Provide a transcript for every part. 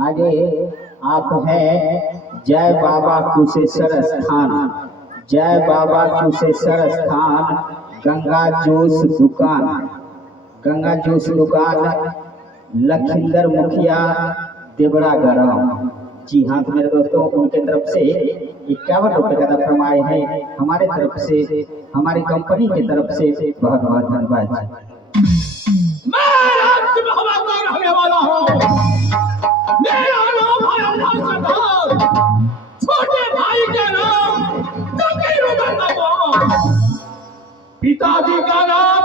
आगे आप है जय बाबा कुशेश्वर स्थान, जय बाबा कुशेश्वर स्थान, गंगा जूस दुकान, गंगा जूस दुकान, लखींदर मुखिया देवरा गरम। जी हाँ मेरे दोस्तों, उनके तरफ से 51 रुपए का रकम आए हैं। हमारे तरफ से, हमारी कंपनी की तरफ से बहुत बहुत धन्यवाद। मैं राज्य में हवा का रहने वाला हूँ। मेरा नाम है अल्लाह सरदार, छोटे भाई का नाम तकीरुद्दीन अब्बास, पिताजी का नाम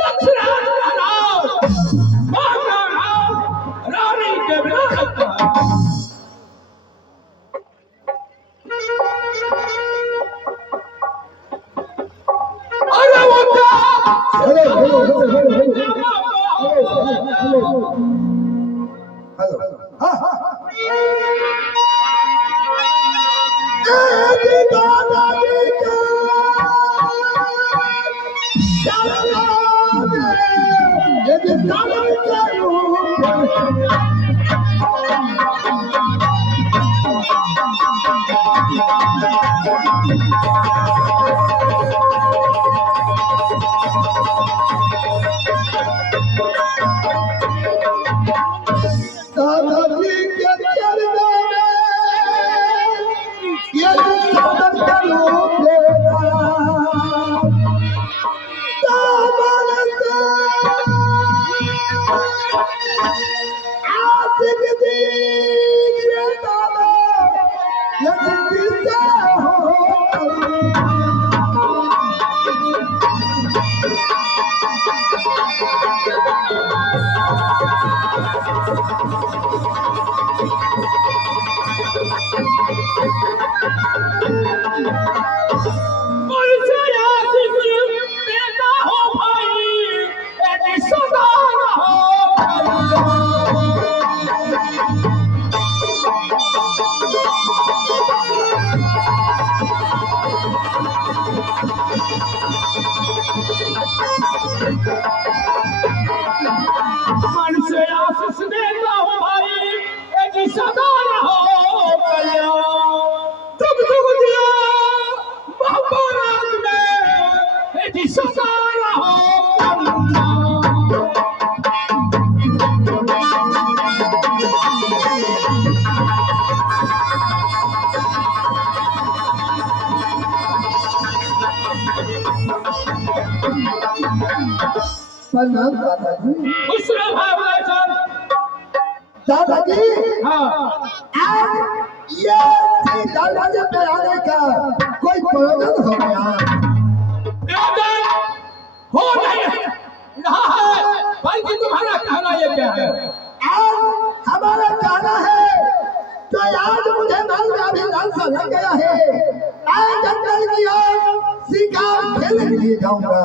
दक्षराज का नाम, मां का नाम रानी के बिना लगता है। अरे वो मुझसे आशीष देता हो भाई, ऐसी सदा रहो। मन से आशीष देता हूँ भाई, ऐसी सदा रहो कल्याण। तुम दिया बाबा राज में, ऐसी सदा रहो कल्याण। प्रणाम दादाजी। खुश रहो भाई चल। दादाजी हाँ आज ये दादाजी पे आने का कोई प्रयोजन हो गया? प्रयोजन हो नहीं रहा है, बल्कि तुम्हारा कहना ये क्या है? आज हमारा कहना है तो आज मुझे मन में अभिमान सा लग गया है, आज जंगल की ओर शिकार खेलने के लिए जाऊंगा।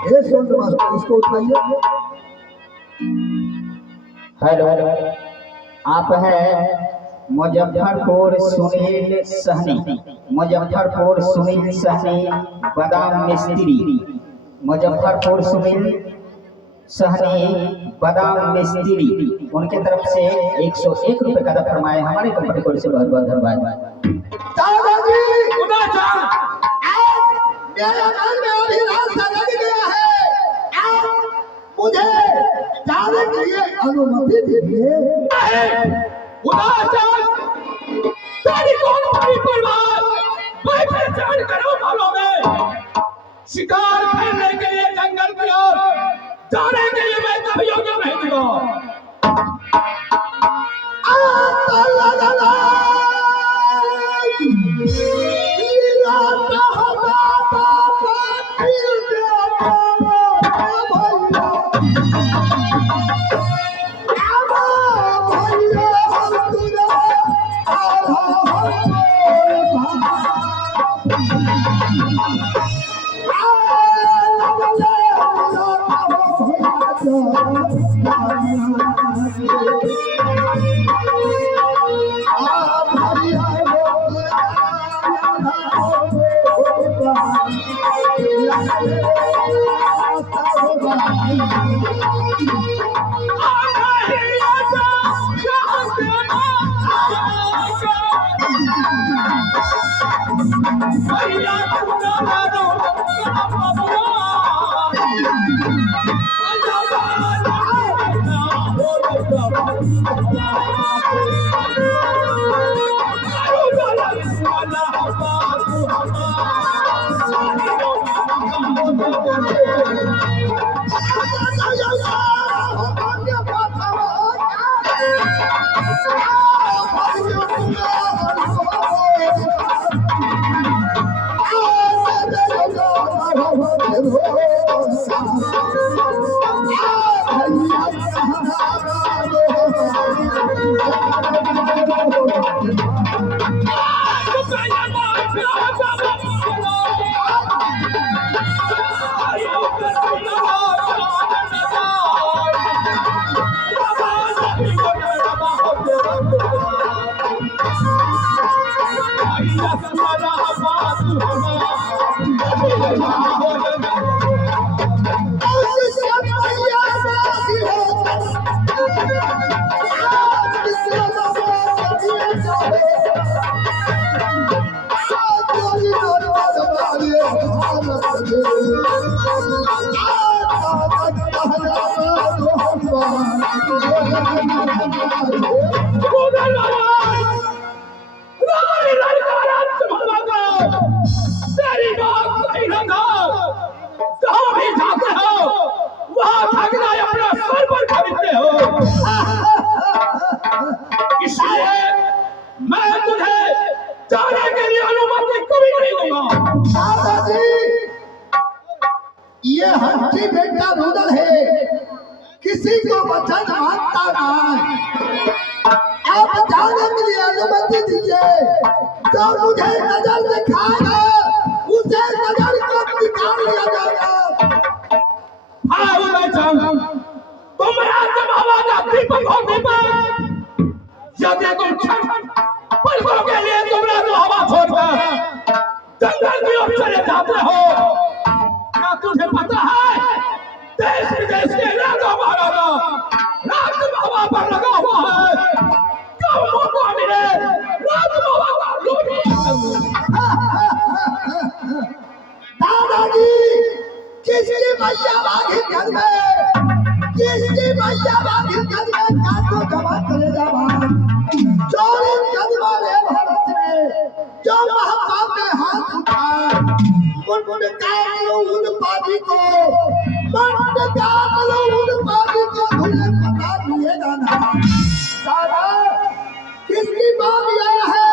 ये सुन मास्टर, इसको उठाइए। हेलो, आप हैं मुजफ्फरपुर सुनील सहनी, मुजफ्फरपुर सुनील सहनी बादाम मिस्त्री, मुजफ्फरपुर सुनील सहनी बादाम मिस्त्री, उनके तरफ से 101 रुपए का फरमाए हमारे कंपनी को से बहुत बहुत धन्यवाद। दादाजी उदाचार आज मेरे मन में अभिलाष सा लग गया है, आज मुझे जाने के लिए अनुमति दीजिए। नहीं, उदाचार तेरी कौन बड़ी परवाह, मैं पहचान करो मालूम है। शिकार खेलने के लिए जंगल की ओर जाने के लिए मैं कभी योग्य नहीं दूंगा। जाते हो वहां ठगना अपना सर पर खरीदते हो। इसलिए मैं तुझे जाने के लिए अनुमति कभी नहीं दूंगा। दादाजी, ये हंसी बेटा रुदल है, किसी को वचन मानता नहीं। आप जाने के लिए अनुमति दीजिए। जो मुझे नजर दिखाएगा उसे नजर को निकाल लिया जाएगा। हाँ उदयचंद, तुम राज्य बाबा का दीपक हो दीपक। यदि तुम पलकों के लिए तुमने तो हवा छोड़कर जंगल की ओर चले जाते हो, क्या तुझे पता है देश विदेश के राजा महाराजा राज्य बाबा पर लगा हुआ है। कब मौका मिले राज्य बाबा का लूट लिया करूं। दादाजी, किसकी मैया बागी घर में, किसकी मैया बागी घर में काटो जमा करेगा बात। चोरी जज्बा है भारत में, जो महापाप में हाथ उठाए उन काट लो उन पापी को, मत काट लो उन पापी को, तुम्हें पता मिलेगा ना। दादा, किसकी बात यह है,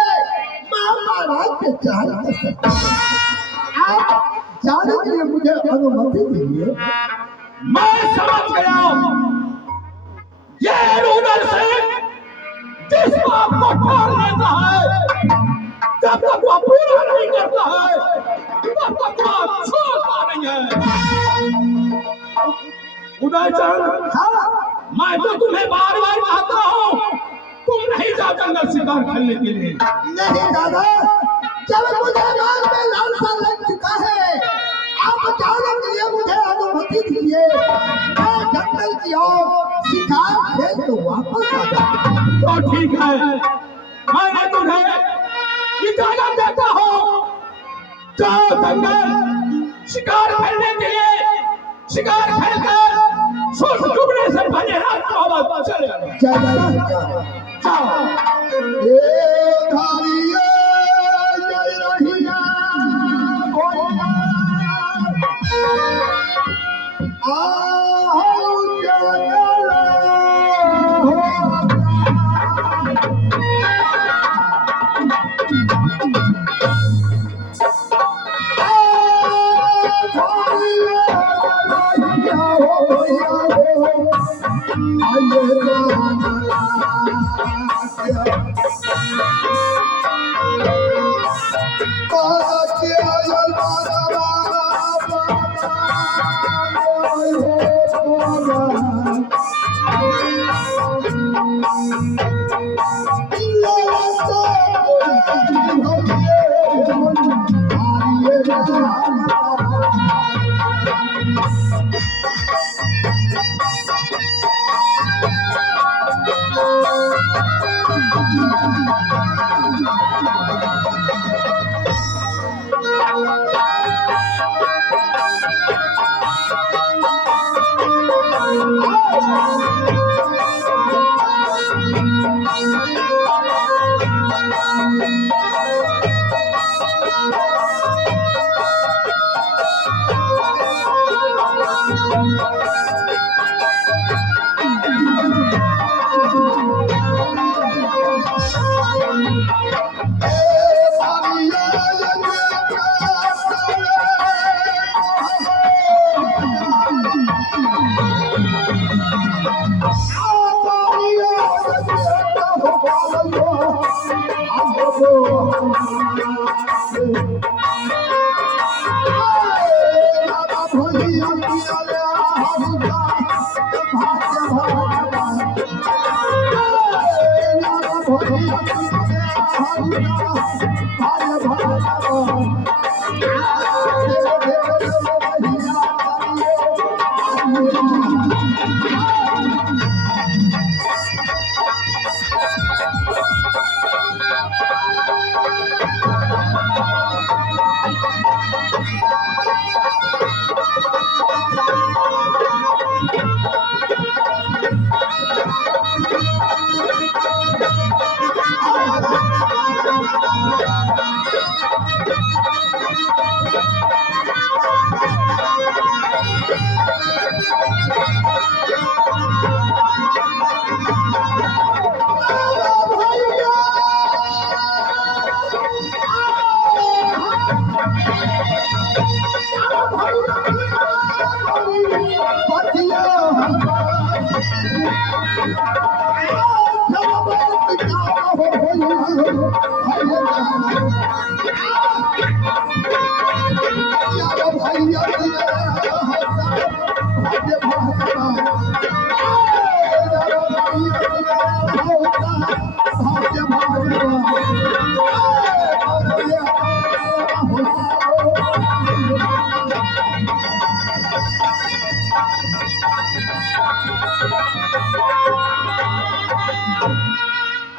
महाराज के चाल कर सकते हैं। आप जाने के लिए मुझे अनुमति दीजिए। मैं समझ गया ये रुदल सिंह जिस बात को ठान लेता है जब तक वो पूरा नहीं करता है तब तक वो छोड़ता नहीं है। उदयचंद, हाँ, मैं तो तुम्हें बार बार कहता हूँ तुम नहीं जाओ जंगल शिकार खेलने के लिए। नहीं दादा, जब मुझे माल में लालसा लग चुका है, आप जाने के लिए मुझे अनुमति दीजिए। मैं जंगल की ओर शिकार खेल तो वापस आ जाऊं। तो ठीक है, मैंने तुम्हें इजाजत देता हूँ। जाओ जंगल शिकार खेलने के लिए, शिकार खेलकर सूरज डूबने से पहले रात को बाबा चले आना। जाओ। ए धारिये जय रहिया बोलिया, आओ जंगल हो।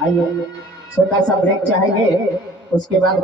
आइए छोटा सा ब्रेक चाहेंगे, उसके बाद